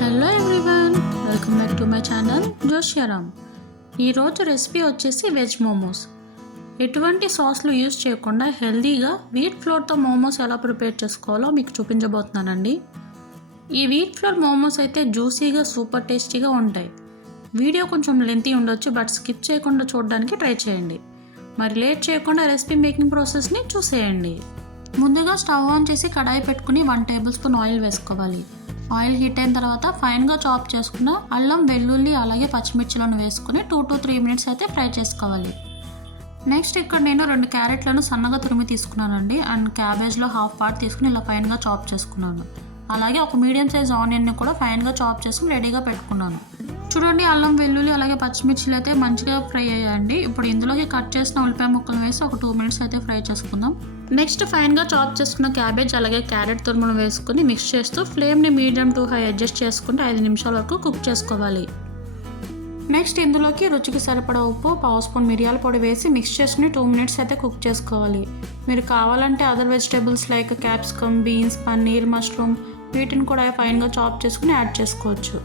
Hello everyone, welcome back to my channel Joshyaram. ఈరోజు recipe వచ్చేసి veg momos. ఎటువంటి సాస్లు యూస్ చేయకుండా హెల్దీగా వీట్ ఫ్లోర్తో మోమోస్ ఎలా ప్రిపేర్ చేసుకోవాలో మీకు చూపించబోతున్నానండి. ఈ వీట్ ఫ్లోర్ మోమోస్ అయితే జ్యూసీగా సూపర్ టేస్టీగా ఉంటాయి. వీడియో కొంచెం లెంతీ ఉండొచ్చు, బట్ స్కిప్ చేయకుండా చూడడానికి ట్రై చేయండి. మరి లేట్ చేయకుండా రెసిపీ మేకింగ్ ప్రాసెస్ని చూసేయండి. ముందుగా స్టవ్ ఆన్ చేసి కడాయి పెట్టుకుని 1 టేబుల్ స్పూన్ ఆయిల్ వేసుకోవాలి. ఆయిల్ హీట్ అయిన తర్వాత ఫైన్గా చాప్ చేసుకున్న అల్లం, వెల్లుల్లి అలాగే పచ్చిమిర్చిలను వేసుకుని 2 to 3 మినిట్స్ అయితే ఫ్రై చేసుకోవాలి. నెక్స్ట్ ఇక్కడ నేను 2 క్యారెట్లను సన్నగా తురిమి తీసుకున్నానండి. అండ్ క్యాబేజ్లో హాఫ్ పార్ట్ తీసుకుని ఇలా ఫైన్గా చాప్ చేసుకున్నాను. అలాగే ఒక మీడియం సైజ్ ఆనియన్ని కూడా ఫైన్గా చాప్ చేసుకుని రెడీగా పెట్టుకున్నాను. చూడండి, అల్లం, వెల్లుల్లి అలాగే పచ్చిమిర్చిలు అయితే మంచిగా ఫ్రై అయ్యాయండి. ఇప్పుడు ఇందులోకి కట్ చేసిన ఉల్లిపాయ ముక్కలు వేసి ఒక 2 మినిట్స్ అయితే ఫ్రై చేసుకుందాం. నెక్స్ట్ ఫైన్గా చాప్ చేసుకున్న క్యాబేజ్ అలాగే క్యారెట్ తురుమును వేసుకుని మిక్స్ చేస్తూ ఫ్లేమ్ని మీడియం టు హై అడ్జస్ట్ చేసుకుంటే 5 నిమిషాల వరకు కుక్ చేసుకోవాలి. నెక్స్ట్ ఇందులోకి రుచికి సరిపడా ఉప్పు, 1/2 స్పూన్ మిరియాల పొడి వేసి మిక్స్ చేసుకుని 2 మినిట్స్ అయితే కుక్ చేసుకోవాలి. మీరు కావాలంటే other vegetables like capsicum, beans, paneer, mushroom వీటిని కూడా ఫైన్గా చాప్ చేసుకుని యాడ్ చేసుకోవచ్చు.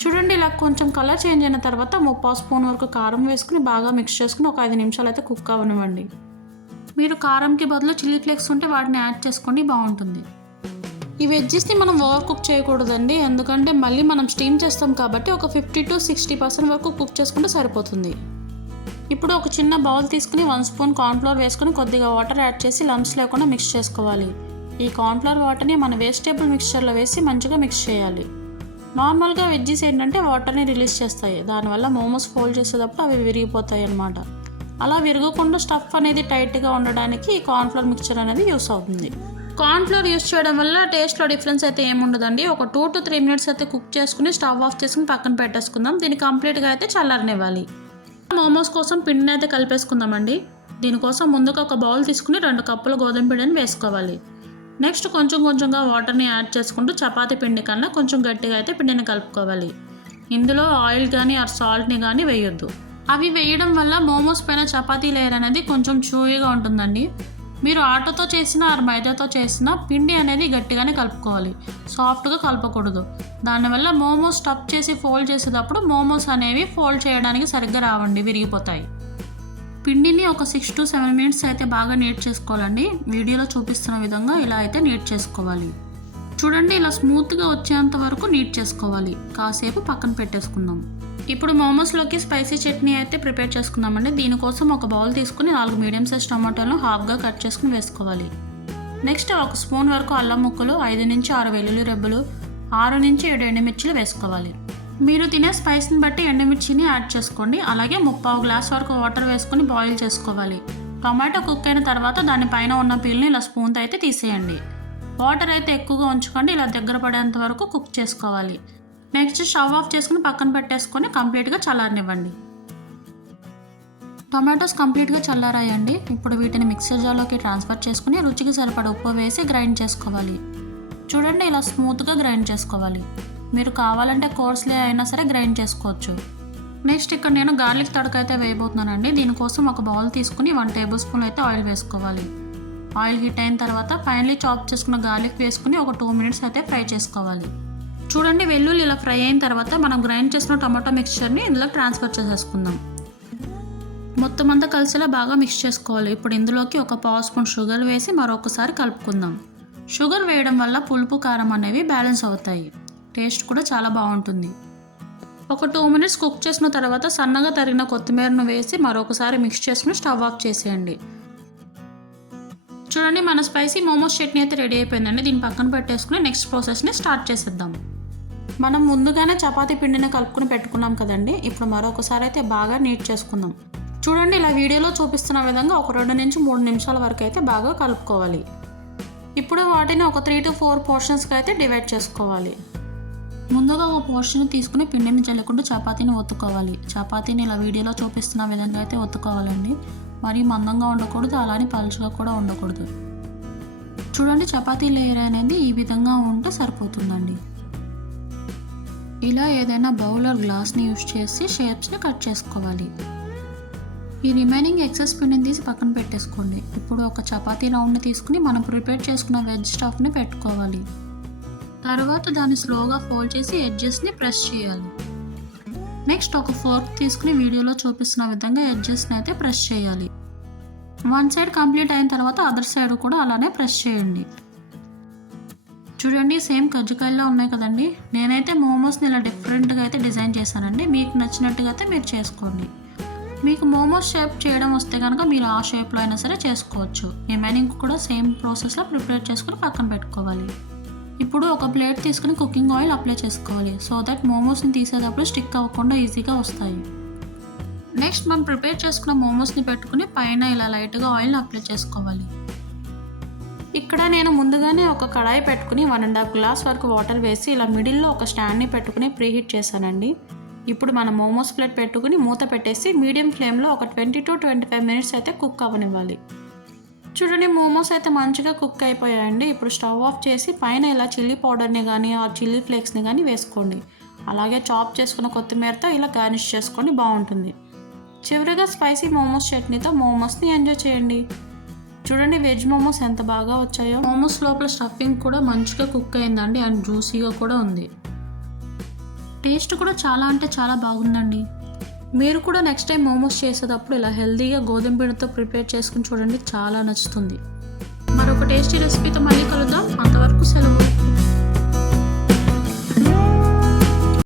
చూడండి, ఇలా కొంచెం కలర్ చేంజ్ అయిన తర్వాత 1/2 స్పూన్ వరకు కారం వేసుకుని బాగా మిక్స్ చేసుకుని ఒక 5 నిమిషాలు అయితే కుక్ అవ్వనివ్వండి. మీరు కారంకి బదులు చిల్లీ ఫ్లేక్స్ ఉంటే వాటిని యాడ్ చేసుకోండి, బాగుంటుంది. ఈ వెజ్జెస్ని మనం ఓవర్ కుక్ చేయకూడదండి, ఎందుకంటే మళ్ళీ మనం స్టీమ్ చేస్తాం కాబట్టి ఒక 50 to 60% వరకు కుక్ చేసుకుంటే సరిపోతుంది. ఇప్పుడు ఒక చిన్న బౌల్ తీసుకుని 1 స్పూన్ కార్న్ఫ్లోర్ వేసుకుని కొద్దిగా వాటర్ యాడ్ చేసి లంప్స్ లేకుండా మిక్స్ చేసుకోవాలి. ఈ కార్న్ఫ్లోర్ వాటర్ని మన వెజిటేబుల్ మిక్స్చర్లో వేసి మంచిగా మిక్స్ చేయాలి. నార్మల్గా వెజ్జీస్ ఏంటంటే వాటర్ని రిలీజ్ చేస్తాయి, దానివల్ల మోమోస్ ఫోల్డ్ చేసేటప్పుడు అవి విరిగిపోతాయి అన్నమాట. అలా విరగకుండా స్టఫ్ అనేది టైట్గా ఉండడానికి ఈ కార్న్ఫ్లోర్ మిక్చర్ అనేది యూస్ అవుతుంది. కార్న్ఫ్లోర్ యూస్ చేయడం వల్ల టేస్ట్లో డిఫరెన్స్ అయితే ఏముండదండి. ఒక 2 to 3 మినిట్స్ అయితే కుక్ చేసుకుని స్టవ్ ఆఫ్ చేసుకుని పక్కన పెట్టేసుకుందాం. దీన్ని కంప్లీట్గా అయితే చల్లారనివ్వాలి. మోమోస్ కోసం పిండిని అయితే కలిపేసుకుందామండి. దీనికోసం ముందుగా ఒక బౌల్ తీసుకుని 2 కప్పుల గోధుమ పిండిని వేసుకోవాలి. నెక్స్ట్ కొంచెంగా వాటర్ని యాడ్ చేసుకుంటూ చపాతీ పిండి కన్నా కొంచెం గట్టిగా అయితే పిండిని కలుపుకోవాలి. ఇందులో ఆయిల్ కానీ సాల్ట్ని కానీ వేయొద్దు. అవి వేయడం వల్ల మోమోస్ పైన చపాతీ లేయర్ అనేది కొంచెం చూయిగా ఉంటుందండి. మీరు ఆటోతో చేసిన మైదాతో చేసిన పిండి అనేది గట్టిగానే కలుపుకోవాలి, సాఫ్ట్గా కలపకూడదు. దానివల్ల మోమోస్ స్టఫ్ చేసి ఫోల్డ్ చేసేటప్పుడు మోమోస్ అనేవి ఫోల్డ్ చేయడానికి సరిగ్గా రావండి, విరిగిపోతాయి. పిండిని ఒక 6 to 7 మినిట్స్ అయితే బాగా నీట్ చేసుకోవాలండి. వీడియోలో చూపిస్తున్న విధంగా ఇలా అయితే నీట్ చేసుకోవాలి. చూడండి, ఇలా స్మూత్గా వచ్చేంత వరకు నీట్ చేసుకోవాలి. కాసేపు పక్కన పెట్టేసుకుందాం. ఇప్పుడు మోమోస్లోకి స్పైసీ చట్నీ అయితే ప్రిపేర్ చేసుకుందామండి. దీనికోసం ఒక బౌల్ తీసుకుని 4 మీడియం సైజ్ టమాటాలను హాఫ్గా కట్ చేసుకుని వేసుకోవాలి. నెక్స్ట్ 1 స్పూన్ వరకు అల్లం ముక్కలు, 5 నుంచి 6 వెల్లుల్లి రెబ్బలు, 6 నుంచి 7 ఎండుమిర్చిలు వేసుకోవాలి. మీరు తినే స్పైస్ని బట్టి ఎండుమిర్చిని యాడ్ చేసుకోండి. అలాగే 3/4 గ్లాస్ వరకు వాటర్ వేసుకొని బాయిల్ చేసుకోవాలి. టొమాటో కుక్ అయిన తర్వాత దానిపైన ఉన్న పీల్ని ఇలా స్పూన్తో అయితే తీసేయండి. వాటర్ అయితే ఎక్కువగా ఉంచుకోండి, ఇలా దగ్గర పడేంత వరకు కుక్ చేసుకోవాలి. నెక్స్ట్ స్టవ్ ఆఫ్ చేసుకుని పక్కన పెట్టేసుకొని కంప్లీట్గా చల్లారనివ్వండి. టొమాటోస్ కంప్లీట్గా చల్లారాయండి. ఇప్పుడు వీటిని మిక్సర్ జార్లోకి ట్రాన్స్ఫర్ చేసుకుని రుచికి సరిపడ ఉప్పు వేసి గ్రైండ్ చేసుకోవాలి. చూడండి, ఇలా స్మూత్గా గ్రైండ్ చేసుకోవాలి. మీరు కావాలంటే కోర్స్లీ అయినా సరే గ్రైండ్ చేసుకోవచ్చు. నెక్స్ట్ ఇక్కడ నేను గార్లిక్ తడక అయితే వేయబోతున్నానండి. దీనికోసం ఒక బౌల్ తీసుకుని 1 టేబుల్ స్పూన్ అయితే ఆయిల్ వేసుకోవాలి. ఆయిల్ హీట్ అయిన తర్వాత ఫైనలీ చాప్ చేసుకున్న గార్లిక్ వేసుకుని ఒక 2 మినిట్స్ అయితే ఫ్రై చేసుకోవాలి. చూడండి, వెల్లుల్లి ఇలా ఫ్రై అయిన తర్వాత మనం గ్రైండ్ చేసిన టమాటో మిక్స్చర్ని ఇందులో ట్రాన్స్ఫర్ చేసేసుకుందాం. మొత్తం అంతా కలిసేలా బాగా మిక్స్ చేసుకోవాలి. ఇప్పుడు ఇందులోకి ఒక 1/2 స్పూన్ షుగర్ వేసి మరొకసారి కలుపుకుందాం. షుగర్ వేయడం వల్ల పులుపు, కారం అనేవి బ్యాలెన్స్ అవుతాయి. టేస్ట్ కూడా చాలా బాగుంటుంది. ఒక 2 మినిట్స్ కుక్ చేసిన తర్వాత సన్నగా తరిగిన కొత్తిమీరను వేసి మరొకసారి మిక్స్ చేసుకుని స్టవ్ ఆఫ్ చేసేయండి. చూడండి, మన స్పైసీ మోమోస్ చట్నీ అయితే రెడీ అయిపోయిందండి. దీన్ని పక్కన పెట్టేసుకుని నెక్స్ట్ ప్రాసెస్ని స్టార్ట్ చేసేద్దాం. మనం ముందుగానే చపాతీ పిండిని కలుపుకుని పెట్టుకున్నాం కదండి. ఇప్పుడు మరొకసారి అయితే బాగా నీట్ చేసుకుందాం. చూడండి, ఇలా వీడియోలో చూపిస్తున్న విధంగా ఒక 2 నుంచి 3 నిమిషాల వరకు అయితే బాగా కలుపుకోవాలి. ఇప్పుడు వాటిని ఒక 3 to 4 పోర్షన్స్కి అయితే డివైడ్ చేసుకోవాలి. ముందుగా ఒక పోర్షన్ తీసుకుని పిండిని చల్లకుండా చపాతీని ఒత్తుకోవాలి. చపాతీని ఇలా వీడియోలో చూపిస్తున్న విధంగా అయితే ఒత్తుకోవాలండి. మరీ మందంగా ఉండకూడదు, అలానే పలుచగా కూడా ఉండకూడదు. చూడండి, చపాతీ లేయర్ అనేది ఈ విధంగా ఉంటే సరిపోతుందండి. ఇలా ఏదైనా బౌల్ ఆర్ గ్లాస్ని యూజ్ చేసి షేప్స్ని కట్ చేసుకోవాలి. ఈ రిమైనింగ్ ఎక్సెస్ పిండిని తీసి పక్కన పెట్టేసుకోండి. ఇప్పుడు ఒక చపాతీ రౌండ్ని తీసుకుని మనం ప్రిపేర్ చేసుకున్న వెజ్ స్టఫ్ని పెట్టుకోవాలి. తర్వాత దాన్ని స్లోగా ఫోల్డ్ చేసి ఎడ్జెస్ని ప్రెస్ చేయాలి. నెక్స్ట్ ఒక ఫోర్క్ తీసుకుని వీడియోలో చూపిస్తున్న విధంగా ఎడ్జెస్ని అయితే ప్రెస్ చేయాలి. వన్ సైడ్ కంప్లీట్ అయిన తర్వాత అదర్ సైడ్ కూడా అలానే ప్రెస్ చేయండి. చూడండి సేమ్ కజ్జికాయల్లో ఉన్నాయి కదండి. నేనైతే మోమోస్ని ఇలా డిఫరెంట్గా అయితే డిజైన్ చేశానండి. మీకు నచ్చినట్టుగా అయితే మీరు చేసుకోండి. మీకు మోమోస్ షేప్ చేయడం వస్తే కనుక మీరు ఆ షేప్లో అయినా సరే చేసుకోవచ్చు. రిమైనింగ్ కూడా సేమ్ ప్రాసెస్లో ప్రిపేర్ చేసుకుని పక్కన పెట్టుకోవాలి. ఇప్పుడు ఒక ప్లేట్ తీసుకుని కుకింగ్ ఆయిల్ అప్లై చేసుకోవాలి. సో దట్ మోమోస్ని తీసేటప్పుడు స్టిక్ అవ్వకుండా ఈజీగా వస్తాయి. నెక్స్ట్ మనం ప్రిపేర్ చేసుకున్న మోమోస్ని పెట్టుకుని పైన ఇలా లైట్గా ఆయిల్ని అప్లై చేసుకోవాలి. ఇక్కడ నేను ముందుగానే ఒక కడాయి పెట్టుకుని 1.5 గ్లాస్ వరకు వాటర్ వేసి ఇలా మిడిల్లో ఒక స్టాండ్ని పెట్టుకుని ప్రీహీట్ చేశానండి. ఇప్పుడు మన మోమోస్ ప్లేట్ పెట్టుకుని మూత పెట్టేసి మీడియం ఫ్లేమ్లో ఒక 20 to 25 మినిట్స్ అయితే కుక్ అవ్వనివ్వాలి. చూడండి మోమోస్ అయితే మంచిగా కుక్ అయిపోయాయండి. ఇప్పుడు స్టవ్ ఆఫ్ చేసి పైన ఇలా చిల్లీ పౌడర్ని కానీ ఆ చిల్లీ ఫ్లేక్స్ని కానీ వేసుకోండి. అలాగే చాప్ చేసుకున్న కొత్తిమీరతో ఇలా గార్నిష్ చేసుకోండి, బాగుంటుంది. చివరిగా స్పైసీ మోమోస్ చట్నీతో మోమోస్ని ఎంజాయ్ చేయండి. చూడండి వెజ్ మోమోస్ ఎంత బాగా వచ్చాయో. మోమోస్ లోపల స్టఫింగ్ కూడా మంచిగా కుక్ అయిందండి అండ్ జ్యూసీగా కూడా ఉంది. టేస్ట్ కూడా చాలా అంటే చాలా బాగుందండి. మీరు కూడా నెక్స్ట్ టైం మోమోస్ చేసేటప్పుడు ఇలా హెల్తీగా గోధుమ పిండితో ప్రిపేర్ చేసుకుని చూడండి, చాలా నచ్చుతుంది. మరొక టేస్టీ రెసిపీతో మళ్ళీ కలుద్దాం. అంతవరకు సెలవు.